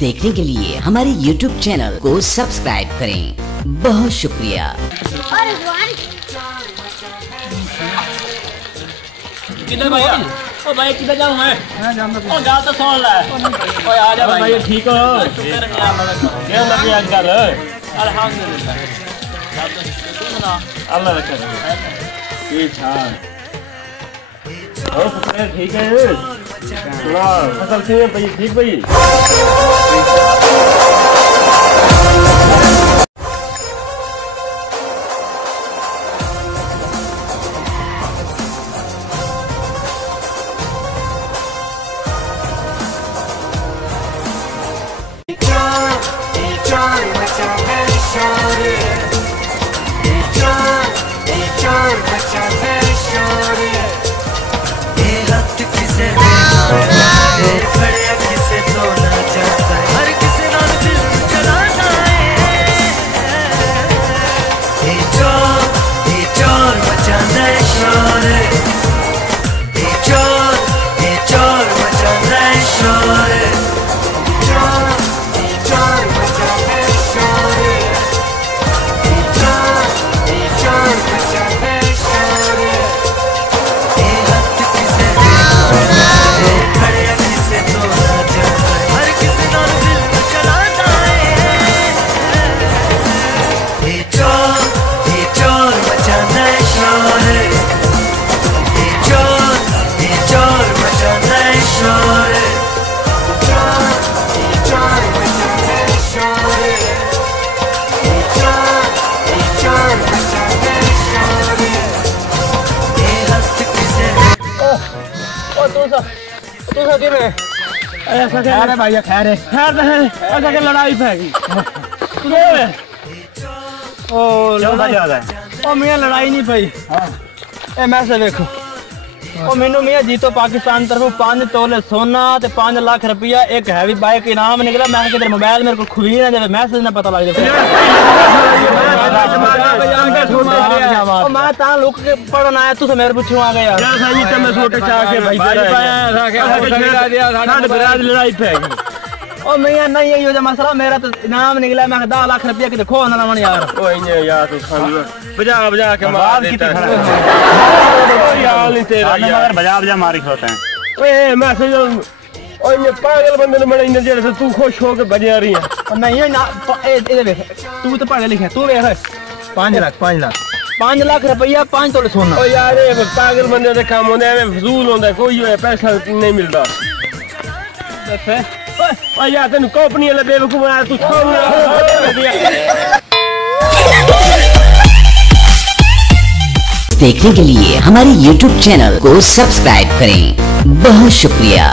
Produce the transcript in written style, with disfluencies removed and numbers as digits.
देखने के लिए हमारे YouTube चैनल को सब्सक्राइब करें। बहुत शुक्रिया। किधर भैया? ओ भाई किधर जाऊं मैं? ओ जा तो सुन ले। ओए आ जा भाई। ठीक हो? शुक्र है क्या लगे आजकल? अल्हम्दुलिल्लाह। तू सुना? अल्लाह रखे। ठीक है। ओ शुक्र ठीक है। सुना फसल किए भाई ठीक भाई? अरे भैया खैर है ऐसा क्या लड़ाई फैगी ओ मियाँ लड़ाई नहीं पाई ए मैं से देखो ओ मैनू मियाँ जीतो पाकिस्तान तरफों 5 तोले सोना ते 5 लाख रुपया एक हैवी बाइक इनाम निकला। मैं किधर मोबाइल मेरे को खुली ना जब मैसेज ना पता लग जाए मैं ता लोग के पढ़न आया तू मेरे पूछो आ गया लड़ाई फैगी ओ मियाँ नहीं है जो मसला मेरा तो इनाम निकला। मैं 10 लाख रुपया की देखो ना मन यार ओ इन्हें यार तू बजा बजा के मार देता है यार नहीं तेरा यार बजा बजा मारी होता है ओए मैसेज ओ ये पागल बंदे ने बड़े जेड़े से तू खुश हो के बजा रही है नहीं ना ए देख तू तो पढ़े लिखे तू देख 5 लाख रुपया 5 तोले सोना। ओ यार ये पागल बंदे दे काम होंदे है फजूल होंदा कोई पैसा नहीं मिलदा देख ओ यार तेन कंपनी वाला बेवकूफ आया तू देखने के लिए हमारे YouTube चैनल को सब्सक्राइब करें। बहुत शुक्रिया।